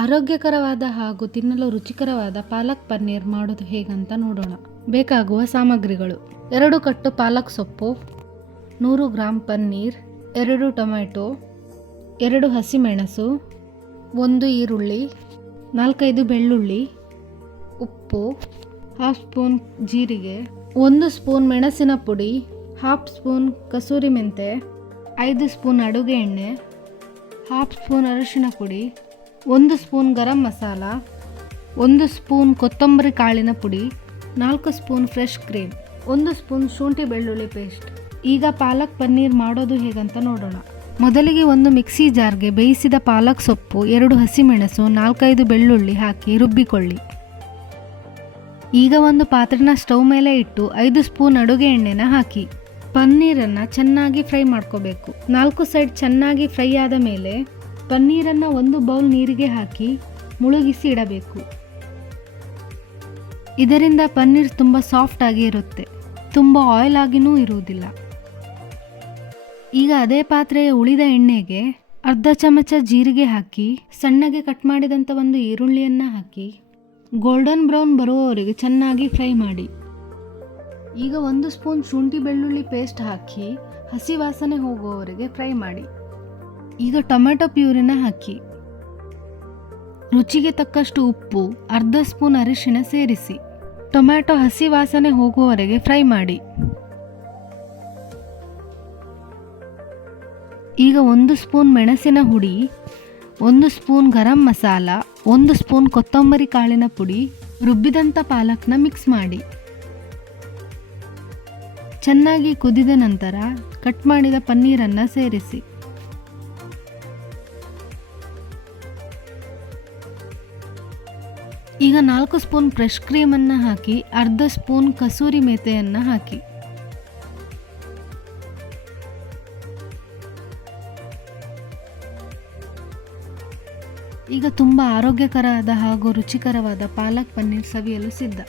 ಆರೋಗ್ಯಕರವಾದ ಹಾಗೂ ತಿನ್ನಲು ರುಚಿಕರವಾದ ಪಾಲಕ್ ಪನ್ನೀರ್ ಮಾಡೋದು ಹೇಗಂತ ನೋಡೋಣ. ಬೇಕಾಗುವ ಸಾಮಗ್ರಿಗಳು: 2 ಕಟ್ಟು ಪಾಲಕ್ ಸೊಪ್ಪು, 100 ಗ್ರಾಂ ಪನ್ನೀರ್, 2 ಟೊಮೆಟೊ, 2 ಹಸಿಮೆಣಸು, 1 ಈರುಳ್ಳಿ, 4-5 ಬೆಳ್ಳುಳ್ಳಿ, ಉಪ್ಪು, 1/2 ಸ್ಪೂನ್ ಜೀರಿಗೆ, 1 ಸ್ಪೂನ್ ಮೆಣಸಿನ ಪುಡಿ, 1/2 ಸ್ಪೂನ್ ಕಸೂರಿ ಮೆಂತೆ, 5 ಸ್ಪೂನ್ ಅಡುಗೆ ಎಣ್ಣೆ, 1/2 ಸ್ಪೂನ್ ಅರಿಶಿಣ ಪುಡಿ, 1 ಸ್ಪೂನ್ ಗರಂ ಮಸಾಲ, 1 ಸ್ಪೂನ್ ಕೊತ್ತಂಬರಿ ಕಾಳಿನ ಪುಡಿ, 4 ಸ್ಪೂನ್ ಫ್ರೆಶ್ ಕ್ರೀಮ್, 1 ಸ್ಪೂನ್ ಶುಂಠಿ ಬೆಳ್ಳುಳ್ಳಿ ಪೇಸ್ಟ್. ಈಗ ಪಾಲಕ್ ಪನ್ನೀರ್ ಮಾಡೋದು ಹೇಗಂತ ನೋಡೋಣ. ಮೊದಲಿಗೆ ಒಂದು ಮಿಕ್ಸಿ ಜಾರ್ಗೆ ಬೇಯಿಸಿದ ಪಾಲಕ್ ಸೊಪ್ಪು, 2 ಹಸಿಮೆಣಸು, 4-5 ಬೆಳ್ಳುಳ್ಳಿ ಹಾಕಿ ರುಬ್ಬಿಕೊಳ್ಳಿ. ಈಗ ಒಂದು ಪಾತ್ರೆನ ಸ್ಟವ್ ಮೇಲೆ ಇಟ್ಟು 5 ಸ್ಪೂನ್ ಅಡುಗೆ ಎಣ್ಣೆನ ಹಾಕಿ ಪನ್ನೀರನ್ನು ಚೆನ್ನಾಗಿ ಫ್ರೈ ಮಾಡ್ಕೋಬೇಕು. 4 ಸೈಡ್ ಚೆನ್ನಾಗಿ ಫ್ರೈ ಆದ ಮೇಲೆ ಪನ್ನೀರನ್ನು 1 ಬೌಲ್ ನೀರಿಗೆ ಹಾಕಿ ಮುಳುಗಿಸಿ ಇಡಬೇಕು. ಇದರಿಂದ ಪನ್ನೀರ್ ತುಂಬ ಸಾಫ್ಟ್ ಆಗಿ ಇರುತ್ತೆ, ತುಂಬ ಆಯಿಲ್ ಆಗಿನೂ ಇರುವುದಿಲ್ಲ. ಈಗ ಅದೇ ಪಾತ್ರೆಯ ಉಳಿದ ಎಣ್ಣೆಗೆ ಅರ್ಧ ಚಮಚ ಜೀರಿಗೆ ಹಾಕಿ ಸಣ್ಣಗೆ ಕಟ್ ಮಾಡಿದಂಥ 1 ಈರುಳ್ಳಿಯನ್ನು ಹಾಕಿ ಗೋಲ್ಡನ್ ಬ್ರೌನ್ ಬರುವವರೆಗೆ ಚೆನ್ನಾಗಿ ಫ್ರೈ ಮಾಡಿ. ಈಗ 1 ಸ್ಪೂನ್ ಶುಂಠಿ ಬೆಳ್ಳುಳ್ಳಿ ಪೇಸ್ಟ್ ಹಾಕಿ ಹಸಿ ವಾಸನೆ ಹೋಗುವವರೆಗೆ ಫ್ರೈ ಮಾಡಿ. ಈಗ ಟೊಮೆಟೊ ಪ್ಯೂರಿನ ಹಾಕಿ ರುಚಿಗೆ ತಕ್ಕಷ್ಟು ಉಪ್ಪು, ಅರ್ಧ ಸ್ಪೂನ್ ಅರಿಶಿಣ ಸೇರಿಸಿ ಟೊಮೆಟೊ ಹಸಿ ವಾಸನೆ ಹೋಗುವವರೆಗೆ ಫ್ರೈ ಮಾಡಿ. ಈಗ 1 ಸ್ಪೂನ್ ಮೆಣಸಿನ ಹುಡಿ, 1 ಸ್ಪೂನ್ ಗರಂ ಮಸಾಲ, 1 ಸ್ಪೂನ್ ಕೊತ್ತಂಬರಿ ಕಾಳಿನ ಪುಡಿ, ರುಬ್ಬಿದಂಥ ಪಾಲಕ್ನ ಮಿಕ್ಸ್ ಮಾಡಿ. ಚೆನ್ನಾಗಿ ಕುದಿದ ನಂತರ ಕಟ್ ಮಾಡಿದ ಪನ್ನೀರನ್ನು ಸೇರಿಸಿ. ಈಗ 4 ಸ್ಪೂನ್ ಫ್ರೆಶ್ ಕ್ರೀಮನ್ನು ಹಾಕಿ ಅರ್ಧ ಸ್ಪೂನ್ ಕಸೂರಿ ಮೇಥಿಯನ್ನು ಹಾಕಿ. ಈಗ ತುಂಬ ಆರೋಗ್ಯಕರವಾದ ಹಾಗೂ ರುಚಿಕರವಾದ ಪಾಲಕ್ ಪನ್ನೀರ್ ಸವಿಯಲು ಸಿದ್ಧ.